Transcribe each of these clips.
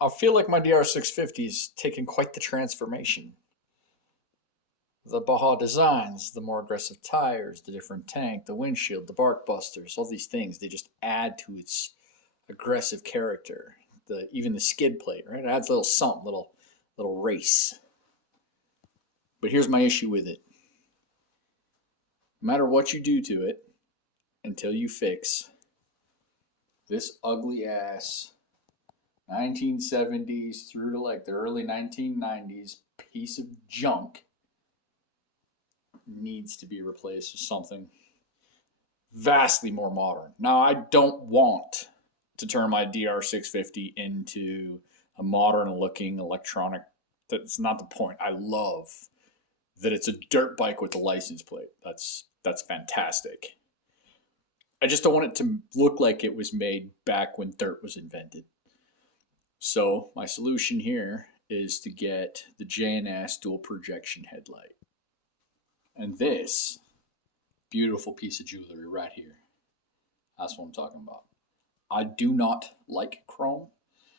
I feel like my DR650 is taking quite the transformation. The Baja designs, the more aggressive tires, the different tank, the windshield, the bark busters, all these things, they just add to its aggressive character. Even the skid plate, right? It adds a little something, little race. But here's my issue with it. No matter what you do to it, until you fix this ugly ass 1970s through to like the early 1990s piece of junk, needs to be replaced with something vastly more modern. Now, I don't want to turn my DR650 into a modern looking electronic. That's not the point. I love that it's a dirt bike with a license plate. That's fantastic. I just don't want it to look like it was made back when dirt was invented. So my solution here is to get the J&S dual projection headlight. And this beautiful piece of jewelry right here. That's what I'm talking about. I do not like chrome,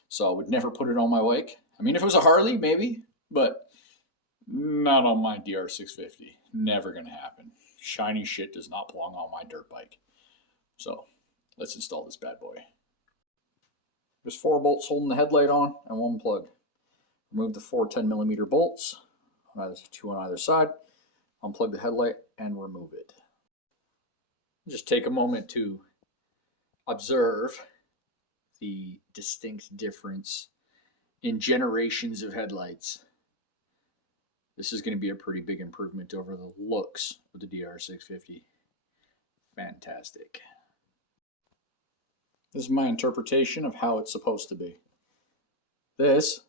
so I would never put it on my bike. I mean, if it was a Harley, maybe, but not on my DR650. Never gonna happen. Shiny shit does not belong on my dirt bike. So let's install this bad boy. There's 4 bolts holding the headlight on and 1 plug. Remove the 4 10mm bolts, two on either side. Unplug the headlight and remove it. Just take a moment to observe the distinct difference in generations of headlights. This is going to be a pretty big improvement over the looks of the DR650. Fantastic. This is my interpretation of how it's supposed to be. This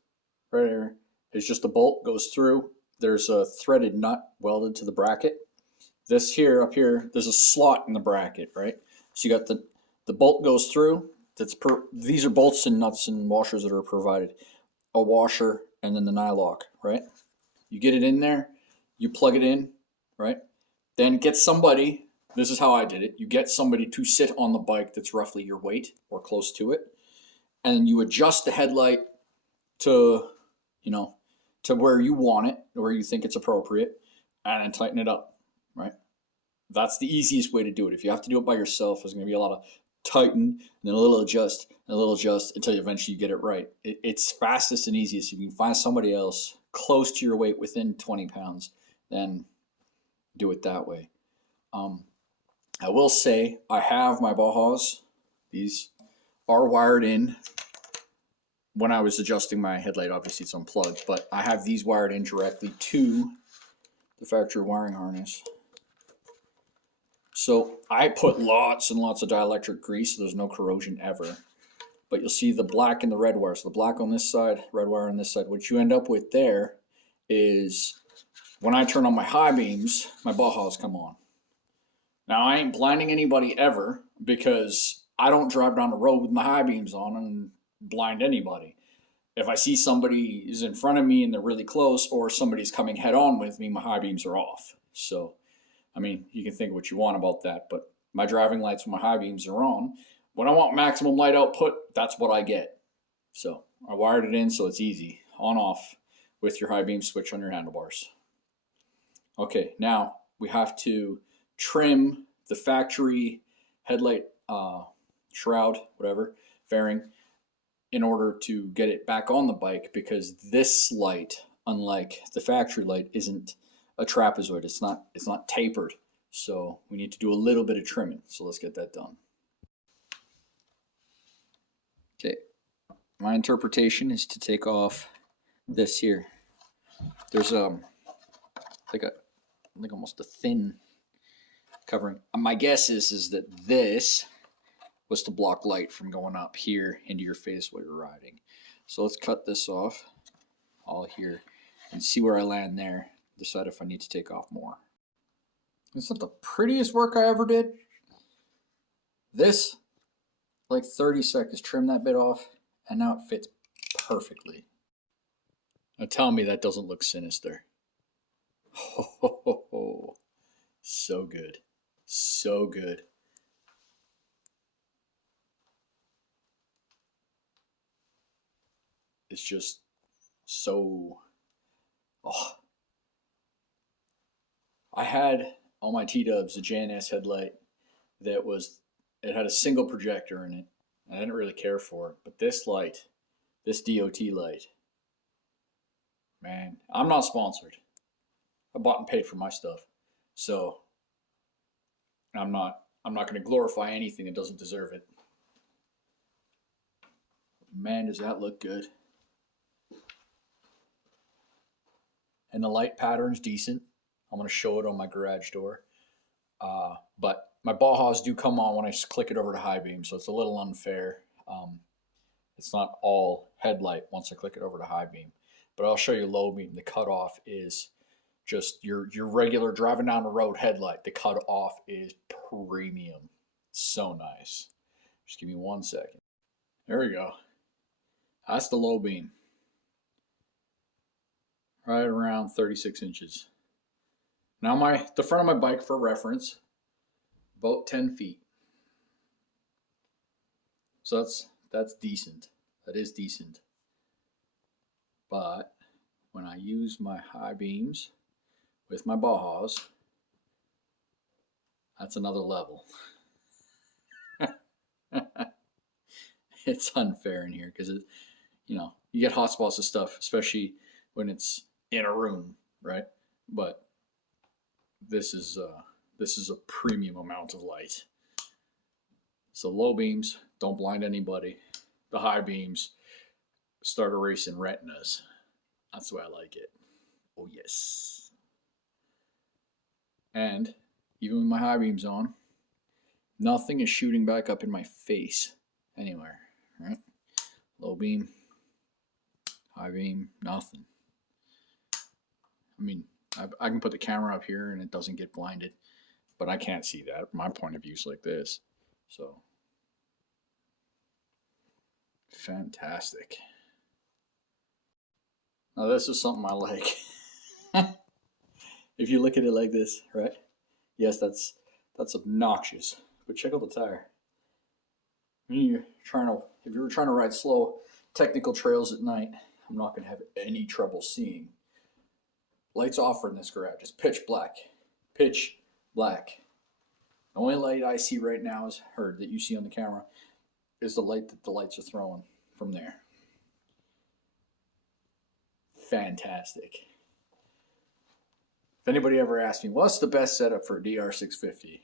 right here is just a bolt goes through. There's a threaded nut welded to the bracket. This here, up here, there's a slot in the bracket, right? So you got the bolt goes through. These are bolts and nuts and washers that are provided. A washer and then the nylock, right? You get it in there, you plug it in, right? Then get somebody, this is how I did it, you get somebody to sit on the bike that's roughly your weight or close to it, and you adjust the headlight to, to where you want it, where you think it's appropriate, and then tighten it up, right? That's the easiest way to do it. If you have to do it by yourself, there's going to be a lot of tighten, and then a little adjust, and a little adjust until you eventually get it right. It's fastest and easiest. If you can find somebody else close to your weight within 20 pounds, then do it that way. I will say I have my Bajas. These are wired in. When I was adjusting my headlight, obviously it's unplugged, but I have these wired in directly to the factory wiring harness. So I put lots and lots of dielectric grease so there's no corrosion ever. But you'll see the black and the red wire. So the black on this side, red wire on this side. What you end up with there is when I turn on my high beams, my Bajas come on. Now I ain't blinding anybody ever because I don't drive down the road with my high beams on and blind anybody. If I see somebody is in front of me and they're really close, or somebody's coming head on with me, my high beams are off. So, I mean, you can think what you want about that, but my driving lights when my high beams are on, when I want maximum light output, that's what I get. So I wired it in so it's easy, on off with your high beam switch on your handlebars. Okay, now we have to trim the factory headlight shroud, whatever, fairing, in order to get it back on the bike, because this light, unlike the factory light, isn't a trapezoid. It's not tapered. So we need to do a little bit of trimming. So let's get that done. Okay, my interpretation is to take off this here. There's like almost a thin covering. My guess is that this was to block light from going up here into your face while you're riding. So let's cut this off all here and see where I land there. Decide if I need to take off more. It's not the prettiest work I ever did. This, like 30 seconds, trim that bit off, and now it fits perfectly. Now tell me that doesn't look sinister. Oh, so good. So good. is just so, oh. I had on my T-dubs a JNS headlight that it had a single projector in it. I didn't really care for it, but this light, this DOT light, man, I'm not sponsored. I bought and paid for my stuff, so I'm not going to glorify anything that doesn't deserve it. Man, does that look good. And the light pattern's decent. I'm going to show it on my garage door. But my Bajas do come on when I click it over to high beam, so it's a little unfair. It's not all headlight once I click it over to high beam. But I'll show you low beam. The cutoff is just your regular driving down the road headlight. The cutoff is premium. It's so nice. Just give me 1 second. There we go. That's the low beam. Right around 36 inches. Now the front of my bike, for reference, about 10 feet. So that's decent. That is decent. But when I use my high beams with my Bajas, that's another level. It's unfair in here because you get hot spots and stuff, especially when it's in a room, right? But this is a premium amount of light. So low beams don't blind anybody. The high beams start erasing retinas. That's the way I like it. Oh yes. And even with my high beams on, nothing is shooting back up in my face anywhere, right? Low beam, high beam, nothing. I mean, I can put the camera up here and it doesn't get blinded, but I can't see that. My point of view is like this. So, fantastic. Now this is something I like. If you look at it like this, right? Yes, that's obnoxious. But check out the tire. If you were trying to ride slow, technical trails at night, I'm not going to have any trouble seeing. Lights off in this garage. It's pitch black. Pitch black. The only light I see right now that you see on the camera is the light that the lights are throwing from there. Fantastic. If anybody ever asks me, what's the best setup for a DR650?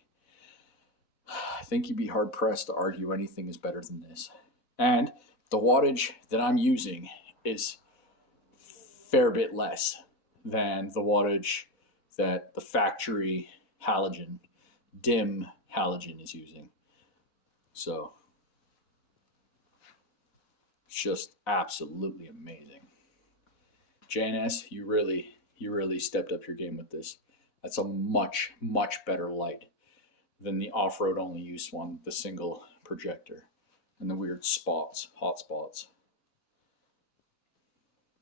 I think you'd be hard pressed to argue anything is better than this. And the wattage that I'm using is a fair bit less than the wattage that the factory halogen, dim halogen, is using. So it's just absolutely amazing. JNS, you really stepped up your game with this. That's a much, much better light than the off-road only use one, the single projector, and the weird spots, hot spots.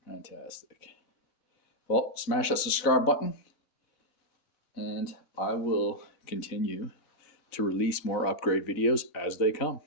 Fantastic. Well, smash that subscribe button, and I will continue to release more upgrade videos as they come.